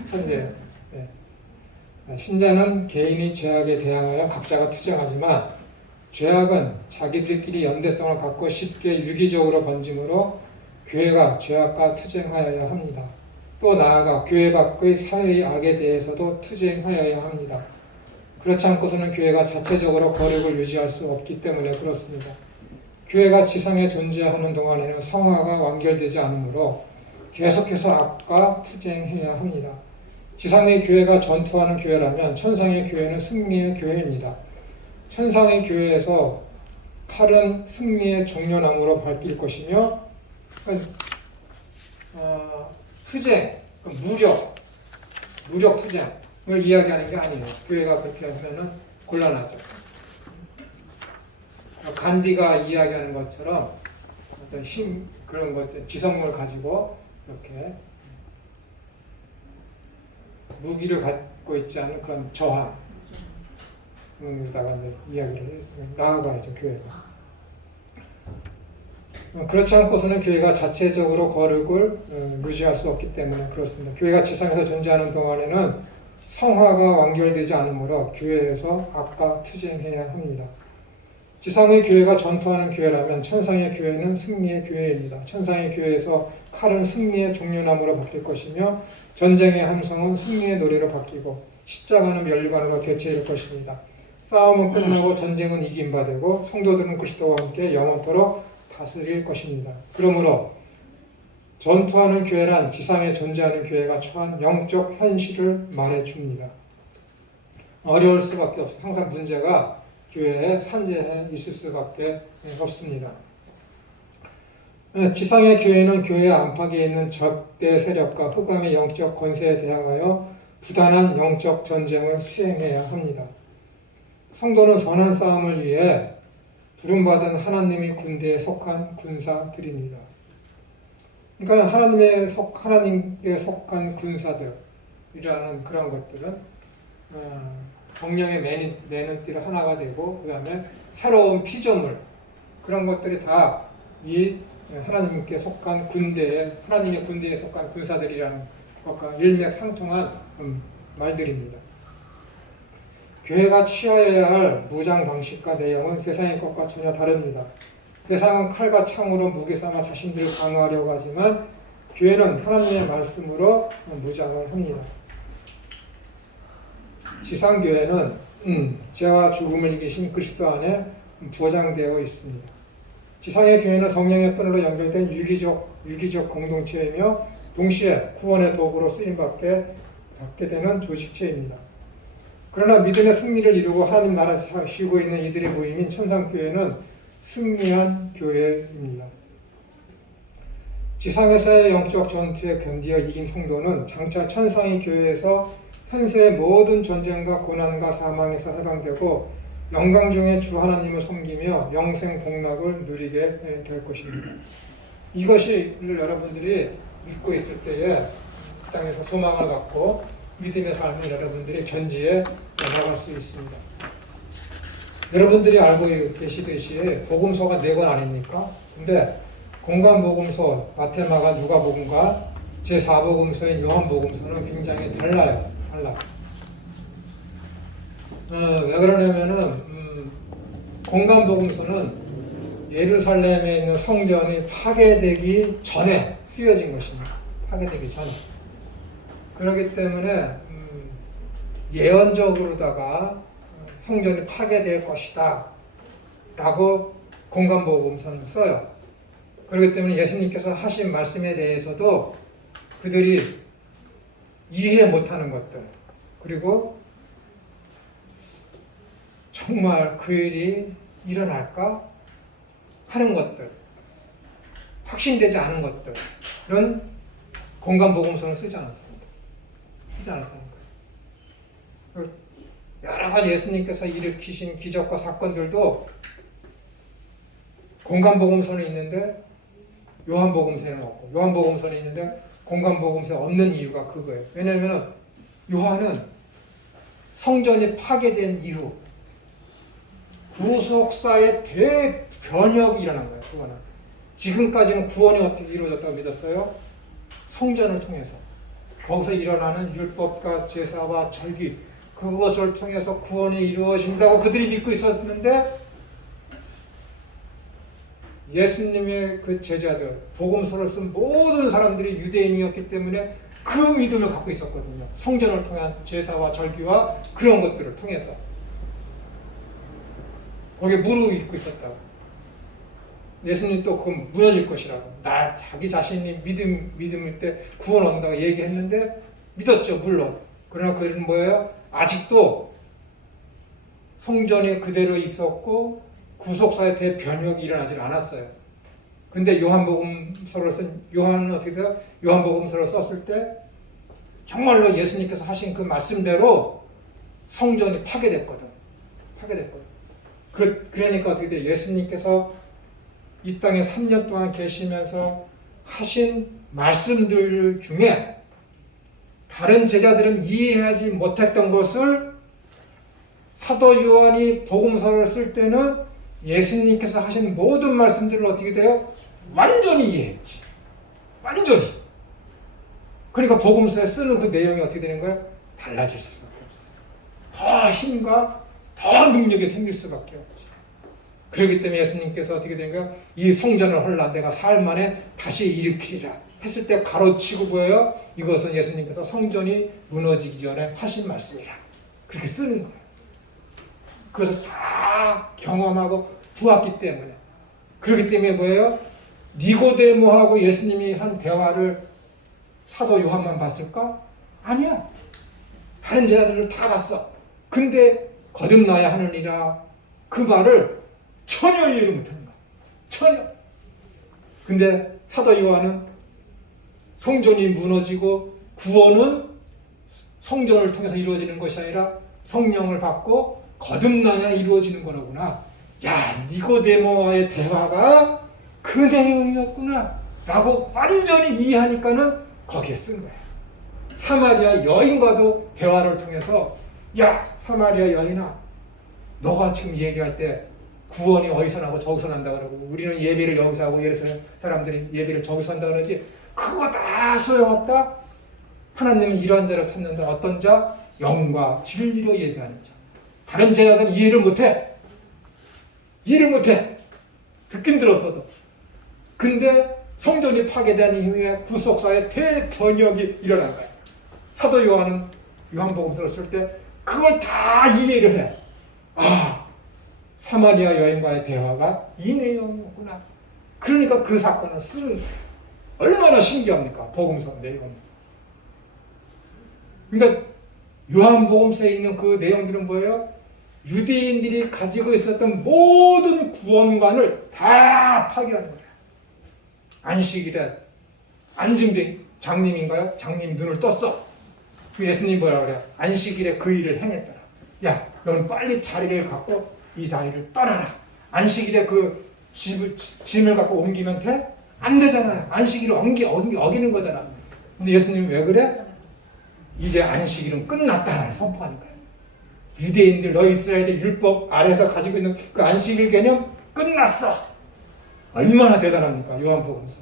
천재예요. 네. 신자는 개인이 죄악에 대항하여 각자가 투쟁하지만 죄악은 자기들끼리 연대성을 갖고 쉽게 유기적으로 번지므로 교회가 죄악과 투쟁하여야 합니다. 또 나아가 교회 밖의 사회의 악에 대해서도 투쟁하여야 합니다. 그렇지 않고서는 교회가 자체적으로 거룩을 유지할 수 없기 때문에 그렇습니다. 교회가 지상에 존재하는 동안에는 성화가 완결되지 않으므로 계속해서 악과 투쟁해야 합니다. 지상의 교회가 전투하는 교회라면 천상의 교회는 승리의 교회입니다. 천상의 교회에서 칼은 승리의 종려나무로 밝힐 것이며 투쟁, 무력 투쟁을 이야기하는 게 아니에요. 교회가 그렇게 하면은 곤란하죠. 간디가 이야기하는 것처럼 어떤 힘, 그런 것들, 지성을 가지고 이렇게 무기를 갖고 있지 않은 그런 저항, 여기다가 이야기를 나아가야죠, 교회가. 그렇지 않고서는 교회가 자체적으로 거룩을 유지할 수 없기 때문에 그렇습니다. 교회가 지상에서 존재하는 동안에는 성화가 완결되지 않으므로 교회에서 악과 투쟁해야 합니다. 지상의 교회가 전투하는 교회라면 천상의 교회는 승리의 교회입니다. 천상의 교회에서 칼은 승리의 종려나무로 바뀔 것이며 전쟁의 함성은 승리의 노래로 바뀌고 십자가는 면류관으로 대체할 것입니다. 싸움은 끝나고 전쟁은 이긴 바 되고 성도들은 그리스도와 함께 영원토록 다스릴 것입니다. 그러므로 전투하는 교회란 지상에 존재하는 교회가 처한 영적 현실을 말해줍니다. 어려울 수밖에 없어요. 항상 문제가 교회에 산재해 있을 수밖에 없습니다. 지상의 교회는 교회 안팎에 있는 적대 세력과 흑암의 영적 권세에 대항하여 부단한 영적 전쟁을 수행해야 합니다. 성도는 선한 싸움을 위해 부름받은 하나님의 군대에 속한 군사들입니다. 그러니까 하나님께 속한 군사들이라는 그런 것들은 정령의 매는 띠를 하나가 되고, 그 다음에 새로운 피조물, 그런 것들이 다 이 하나님께 속한 하나님의 군대에 속한 군사들이라는 것과 일맥상통한 말들입니다. 교회가 취하여야 할 무장 방식과 내용은 세상의 것과 전혀 다릅니다. 세상은 칼과 창으로 무기 삼아 자신들을 강화하려고 하지만 교회는 하나님의 말씀으로 무장을 합니다. 지상교회는 죄와 죽음을 이기신 그리스도 안에 보장되어 있습니다. 지상의 교회는 성령의 끈으로 연결된 유기적 공동체이며 동시에 구원의 도구로 쓰임받게 되는 조직체입니다. 그러나 믿음의 승리를 이루고 하나님 나라에서 쉬고 있는 이들의 모임인 천상교회는 승리한 교회입니다. 지상에서의 영적 전투에 견디어 이긴 성도는 장차 천상의 교회에서 현세의 모든 전쟁과 고난과 사망에서 해방되고 영광 중에 주 하나님을 섬기며 영생 복락을 누리게 될 것입니다. 이것을 여러분들이 믿고 있을 때에 그 땅에서 소망을 갖고 믿음의 삶을 여러분들이 견지해 나갈 수 있습니다. 여러분들이 알고 계시듯이 복음서가 4권 아닙니까? 근데 공관복음서, 마태마가, 누가복음과 제4복음서인 요한복음서는 굉장히 달라요. 왜 그러냐면은 공관복음서는 예루살렘에 있는 성전이 파괴되기 전에 쓰여진 것입니다. 파괴되기 전에. 그렇기 때문에 예언적으로다가 성전이 파괴될 것이다 라고 공관복음서는 써요. 그렇기 때문에 예수님께서 하신 말씀에 대해서도 그들이 이해 못하는 것들, 그리고 정말 그 일이 일어날까 하는 것들, 확신되지 않은 것들은 공관복음서는 쓰지 않았습니다. 쓰지 않았다는 거예요. 여러 가지 예수님께서 일으키신 기적과 사건들도 공관복음서는 있는데 요한복음서에는 없고, 요한복음서는 있는데 공관복음서에 없는 이유가 그거예요. 왜냐하면 요한은 성전이 파괴된 이후 구속사의 대변혁이 일어난 거예요. 그거는 지금까지는 구원이 어떻게 이루어졌다고 믿었어요? 성전을 통해서 거기서 일어나는 율법과 제사와 절기, 그것을 통해서 구원이 이루어진다고 그들이 믿고 있었는데, 예수님의 그 제자들, 복음서를 쓴 모든 사람들이 유대인이었기 때문에 그 믿음을 갖고 있었거든요. 성전을 통한 제사와 절기와 그런 것들을 통해서 거기에 무르익고 있었다고. 예수님 또 그건 무너질 것이라고. 자기 자신이 믿음일 때 구원 얻는다고 얘기했는데 믿었죠, 물론. 그러나 그들은 뭐예요? 아직도 성전이 그대로 있었고 구속사의 대변혁이 일어나지 않았어요. 근데 요한은 어떻게 돼요? 요한복음서를 썼을 때 정말로 예수님께서 하신 그 말씀대로 성전이 파괴됐거든. 그러니까 어떻게 돼요? 예수님께서 이 땅에 3년 동안 계시면서 하신 말씀들 중에 다른 제자들은 이해하지 못했던 것을 사도 요한이 복음서를 쓸 때는 예수님께서 하신 모든 말씀들을 어떻게 돼요? 완전히 이해했지. 완전히. 그러니까 복음서에 쓰는 그 내용이 어떻게 되는 거야? 달라질 수밖에 없어요. 더 힘과 더 능력이 생길 수밖에 없지. 그렇기 때문에 예수님께서 어떻게 된 거야? 이 성전을 헐라 내가 사흘 만에 다시 일으키리라 했을 때 가로치고 보여요. 이것은 예수님께서 성전이 무너지기 전에 하신 말씀이라. 그렇게 쓰는 거예요. 그것을 다 경험하고 보았기 때문에. 그렇기 때문에 뭐예요? 니고데모하고 예수님이 한 대화를 사도 요한만 봤을까? 아니야. 다른 제자들을 다 봤어. 근데 거듭나야 하느니라 그 말을 전혀 이해를 못하는 거야. 전혀. 근데 사도 요한은 성전이 무너지고 구원은 성전을 통해서 이루어지는 것이 아니라 성령을 받고 거듭나야 이루어지는 거라구나. 야, 니고데모와의 대화가 그 내용이었구나 라고 완전히 이해하니까는 거기에 쓴 거야. 사마리아 여인과도 대화를 통해서 야, 사마리아 여인아, 너가 지금 얘기할 때 구원이 어디서 나고 저기서 난다 그러고 우리는 예배를 여기서 하고 예루살렘 사람들이 예배를 저기서 한다 그러지, 그거 다 소용없다. 하나님은 이러한 자를 찾는다. 어떤 자? 영과 진리로 예배하는 자. 다른 자들은 이해를 못해. 듣긴 들었어도. 근데 성전이 파괴된 이후에 구속사의 대번역이 일어난 거야. 사도 요한은 요한복음서를 쓸 때 그걸 다 이해를 해. 아, 사마리아 여인과의 대화가 이 내용이었구나. 그러니까 그 사건을 쓰는 거야. 얼마나 신기합니까? 복음서 내용. 그러니까 요한복음서에 있는 그 내용들은 뭐예요? 유대인들이 가지고 있었던 모든 구원관을 다 파괴하는 거예요. 안식일에 안증뱅이 장님인가요? 장님 눈을 떴어. 그 예수님 뭐라 그래요? 안식일에 그 일을 행했더라. 야, 너는 빨리 자리를 갖고 이 자리를 떠나라. 안식일에 그 짐을 갖고 옮기면 돼? 안 되잖아요. 안식일을 어기는 거잖아. 근데 예수님 왜 그래? 이제 안식일은 끝났다 선포하는 거예요. 유대인들, 너희 이스라엘들 율법 아래서 가지고 있는 그 안식일 개념 끝났어. 얼마나 대단합니까? 요한복음서.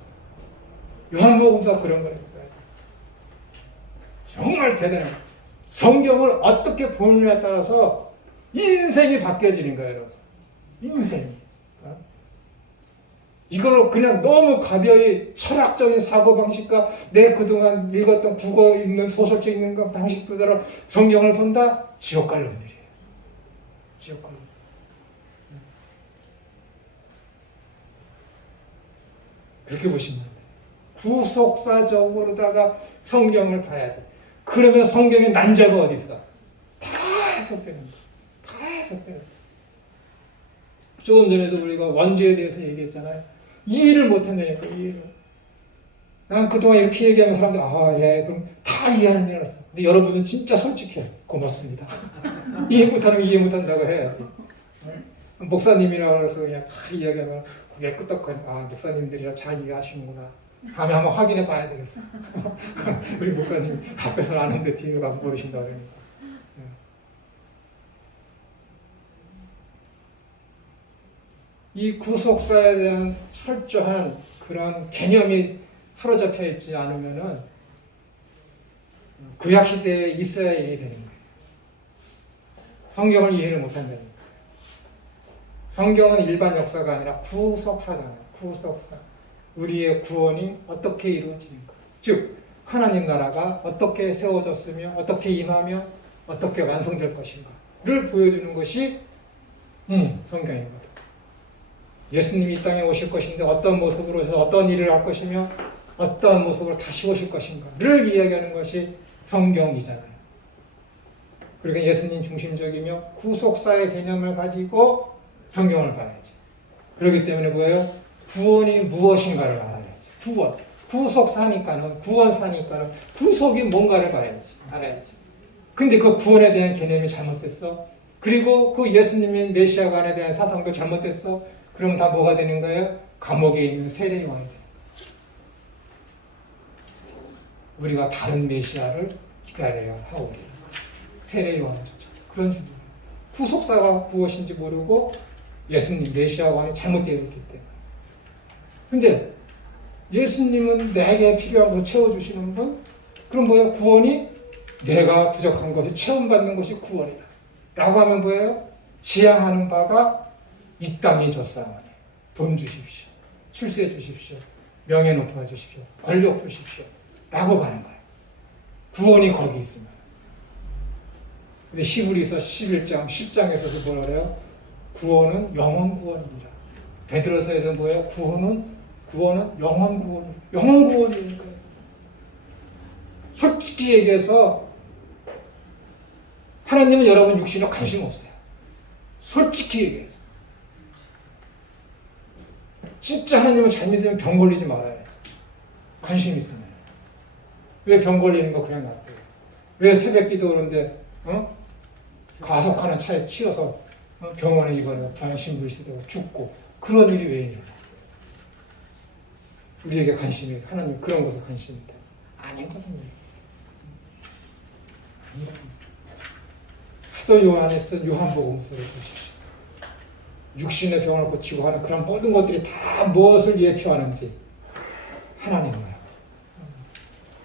요한복음서 그런 거예요. 정말 대단해요. 성경을 어떻게 보느냐에 따라서 인생이 바뀌어지는 거예요, 여러분. 인생이. 이걸 그냥 너무 가벼이 철학적인 사고방식과 내 그동안 읽었던 국어 읽는 소설책 읽는 방식대로 성경을 본다? 지옥 갈 놈들이에요. 지옥 갈 놈들. 그렇게 보시면 돼요. 구속사적으로다가 성경을 봐야죠. 그러면 성경에 난자가 어디 있어? 다 해석되는 거예요. 다 해석되는 거예요. 조금 전에도 우리가 원죄에 대해서 얘기했잖아요. 이해를 못한다니까, 이해를. 난 그동안 이렇게 얘기하면 사람들, 아, 예, 그럼 다 이해하는 줄 알았어. 근데 여러분은 진짜 솔직해. 고맙습니다. 이해 못하는 거 이해 못한다고 해야지. 목사님이라고 해서 그냥 다 이야기하면 그게 끄떡거려. 아, 목사님들이라 잘 이해하시는구나. 다음에 한번 확인해 봐야 되겠어. 우리 목사님 앞에서는 아는데 뒤에 가서 모르신다 그러니까. 이 구속사에 대한 철저한 그런 개념이 사로잡혀 있지 않으면은 구약 시대에 있어야 일이 되는 거예요. 성경을 이해를 못한다는 거예요. 성경은 일반 역사가 아니라 구속사잖아요. 구속사. 우리의 구원이 어떻게 이루어지는가. 즉 하나님 나라가 어떻게 세워졌으며 어떻게 임하며 어떻게 완성될 것인가를 보여주는 것이 성경입니다. 예수님이 이 땅에 오실 것인데 어떤 모습으로 오셔서 어떤 일을 할 것이며 어떤 모습으로 다시 오실 것인가를 이야기하는 것이 성경이잖아요. 그러니까 예수님 중심적이며 구속사의 개념을 가지고 성경을 봐야지. 그렇기 때문에 뭐예요? 구원이 무엇인가를 알아야지. 구원. 구속사니까는 구원사니까는 구속이 뭔가를 봐야지. 알아야지. 근데 그 구원에 대한 개념이 잘못됐어. 그리고 그 예수님의 메시아관에 대한 사상도 잘못됐어. 그럼 다 뭐가 되는 거예요? 감옥에 있는 세례요한이 되는 거예요. 우리가 다른 메시아를 기다려야 하오리. 세례요한조차 그런 식으로 구속사가 무엇인지 모르고 예수님 메시아관이 잘못되어 있기 때문에. 근데 예수님은 내게 필요한 것을 채워주시는 분? 그럼 뭐예요? 구원이 내가 부족한 것을 체험받는 것이 구원이다 라고 하면 뭐예요? 지향하는 바가 이 땅이 줬사오니 돈 주십시오. 출세해 주십시오. 명예 높여 주십시오. 권력 주십시오. 라고 가는 거예요. 구원이 거기 있으면. 근데 히브리서 11장 10장에서도 뭐라 그래요? 구원은 영원 구원이라. 베드로서에서 뭐예요? 구원은 영원 구원이에요. 영원 구원이니까. 솔직히 얘기해서 하나님은 여러분 육신에 관심 없어요. 솔직히 얘기해서. 진짜 하나님을 잘 믿으면 병 걸리지 말아야죠. 관심 있으면. 왜 병 걸리는 거 그냥 놔둬요? 왜 새벽 기도 오는데 가속하는 차에 치여서 병원에 입원해서 부양신불 쓰다가 죽고 그런 일이 왜 일어나? 우리에게 관심이 하나님 그런 것에 관심이 있다. 아니거든요. 사도 요한이 쓴 요한복음서를 보십시오. 육신의 병을 고치고 하는 그런 모든 것들이 다 무엇을 예표하는지 하나님 나라.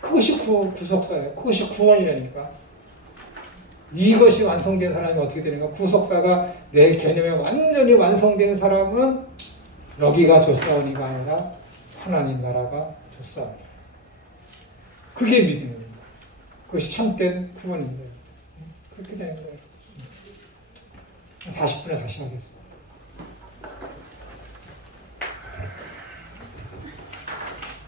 그것이 구속사예요. 그것이 구원이라니까. 이것이 완성된 사람이 어떻게 되는가? 구속사가 내 개념에 완전히 완성된 사람은 여기가 좋사오니가 아니라 하나님 나라가 좋사오니. 그게 믿음입니다. 그것이 참된 구원입니다. 그렇게 되는 거예요. 40분에 다시 하겠습니다.